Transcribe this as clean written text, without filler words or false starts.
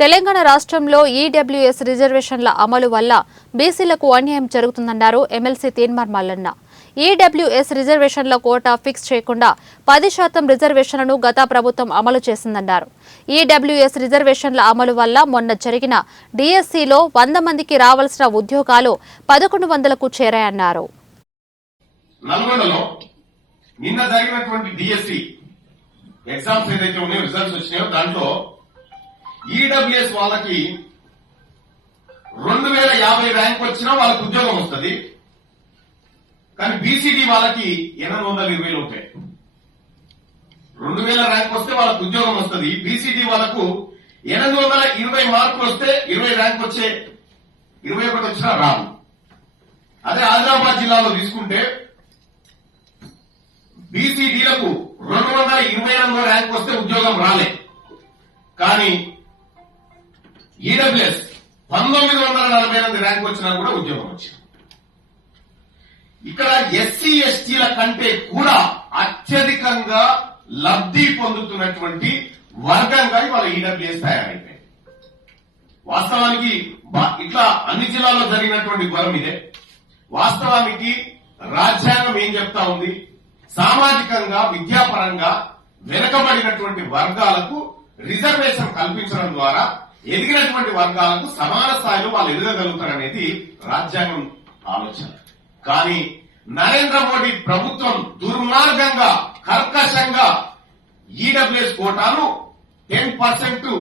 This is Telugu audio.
తెలంగాణ రాష్ట్రంలో ఈడబ్ల్యూఎస్ రిజర్వేషన్ల అమలు వల్ల బీసీలకు అన్యాయం జరుగుతుందన్నారు ఎమ్మెల్సీ తీన్మార్ మల్లన్న. ఈడబ్ల్యూఎస్ రిజర్వేషన్ల కోటా ఫిక్స్ చేయకుండా 10% రిజర్వేషన్లను గత ప్రభుత్వం అమలు చేసిందన్నారు. ఈడబ్ల్యూఎస్ రిజర్వేషన్ల అమలు వల్ల మొన్న జరిగిన డిఎస్సిలో 100 మందికి రావాల్సిన ఉద్యోగాలు 1100కు చేరాయన్నారు. నిన్న జరిగినటువంటి డిఎస్సి ఎగ్జామ్స్ ఏదైతే ఉన్నాయో రిజల్ట్స్ వచ్చినాయో దాంట్లో ఈడబ్ల్యూఎస్ వాళ్ళకి 2050 ర్యాంక్ వచ్చినా వాళ్ళకి ఉద్యోగం వస్తుంది. కానీ బీసీడీ వాళ్ళకి 820 ఉంటాయి. 2000 ర్యాంక్ వస్తే వాళ్ళకు ఉద్యోగం వస్తుంది. బీసీడీ వాళ్ళకు 820 మార్కులు వస్తే 20 ర్యాంక్ వచ్చే 21 వచ్చినా రాదు. అదే ఆదిలాబాద్ జిల్లాలో తీసుకుంటే బీసీడీలకు 228 ర్యాంక్ వస్తే ఉద్యోగం రాలే. కానీ ఈడబ్ల్యూఎస్ 1948 ర్యాంక్ వచ్చినా కూడా ఉద్యోగం వచ్చింది. ఇక్కడ ఎస్సీ ఎస్టీల కంటే కూడా అత్యధికంగా లబ్ధి పొందుతున్నటువంటి వర్గంగా ఇవాళ ఈడబ్ల్యూఎస్ తయారైపోయింది. వాస్తవానికి ఇట్లా అన్ని జిల్లాల్లో జరిగినటువంటి ఘోరం ఇదే. వాస్తవానికి రాజ్యాంగం ఏం చెప్తా ఉంది, సామాజికంగా విద్యాపరంగా వెనుకబడినటువంటి వర్గాలకు రిజర్వేషన్ కల్పించడం ద్వారా ఎదిగినటువంటి వర్గాలకు సమాన స్థాయిలో వాళ్ళు ఎదగగలుగుతారనేది రాజ్యాంగం ఆలోచన. కానీ నరేంద్ర మోడీ ప్రభుత్వం దుర్మార్గంగా కర్కశంగా ఈడబ్ల్యూఎస్ కోటాను 10%